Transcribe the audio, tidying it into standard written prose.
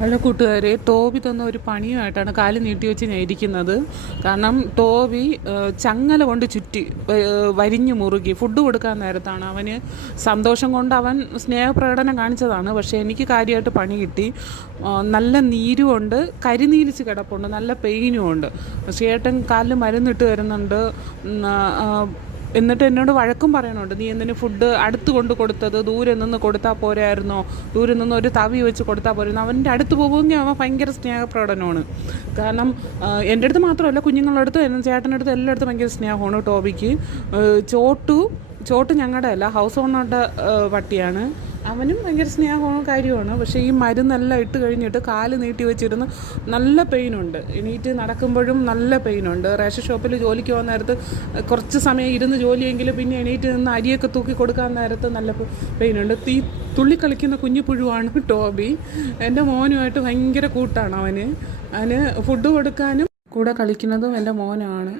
Hello കൂട്ടുകാരെ, Toby തന്ന ഒരു പണിയുമായിട്ടാണ് കാല് നീട്ടി വെച്ച് ഞാൻ ഇരിക്കുന്നത്. കാരണം ടോബി ചങ്ങല കൊണ്ട് ചുറ്റി വരിഞ്ഞു മുറുകി ഫുഡ് കൊടുക്കാൻ നേരത്താണ് അവന് സന്തോഷം കൊണ്ട് അവൻ സ്നേഹപ്രകടനം കാണിച്ചതാണ്. പക്ഷേ എനിക്ക് കാര്യമായിട്ട് പണി കിട്ടി. നല്ല നീരുമുണ്ട്, കരിനീലിച്ച് കിടപ്പുണ്ട്, നല്ല പെയിനും ഉണ്ട്. ചേട്ടൻ കാലിൽ മരുന്നിട്ട് വരുന്നുണ്ട്. എന്നിട്ട് എന്നോട് വഴക്കും പറയണുണ്ട്, നീ എന്തിനു ഫുഡ് അടുത്ത് കൊണ്ട് കൊടുത്തത്, ദൂരെ നിന്ന് കൊടുത്താൽ പോരായിരുന്നോ, ദൂരെ നിന്ന് ഒരു തവി വെച്ച് കൊടുത്താൽ പോരായിരുന്നു. അവൻ്റെ അടുത്ത് പോകുമെങ്കിൽ അവൻ ഭയങ്കര സ്നേഹപ്രകടനമാണ്. കാരണം എൻ്റെ അടുത്ത് മാത്രമല്ല, കുഞ്ഞുങ്ങളുടെ അടുത്ത്, ചേട്ടൻ്റെ അടുത്ത് എല്ലായിടത്തും ഭയങ്കര സ്നേഹമാണ് ടോബിക്ക്. ചോട്ട് ഞങ്ങളുടെ അല്ല, ഹൗസ് ഓണറുടെ പട്ടിയാണ്. അവനും ഭയങ്കര സ്നേഹവും കാര്യമാണ്. പക്ഷേ ഈ മരുന്നെല്ലാം ഇട്ട് കഴിഞ്ഞിട്ട് കാല് നീട്ടി വെച്ചിരുന്ന് നല്ല പെയിനുണ്ട്. എണീറ്റ് നടക്കുമ്പോഴും നല്ല പെയിനുണ്ട്. റേഷൻ ഷോപ്പിൽ ജോലിക്ക് പോകുന്ന നേരത്ത് കുറച്ച് സമയം ഇരുന്ന് ജോലിയെങ്കിലും പിന്നെ എണീറ്റ് നിന്ന് അരിയൊക്കെ തൂക്കി കൊടുക്കാൻ നേരത്ത് നല്ല പെയിനുണ്ട്. തുള്ളിക്കളിക്കുന്ന കുഞ്ഞു പുഴുവാണ് ടോബി. എൻ്റെ മോനുമായിട്ട് ഭയങ്കര കൂട്ടാണ് അവന് ഫുഡ് കൊടുക്കാനും കൂടെ കളിക്കുന്നതും എൻ്റെ മോനാണ്.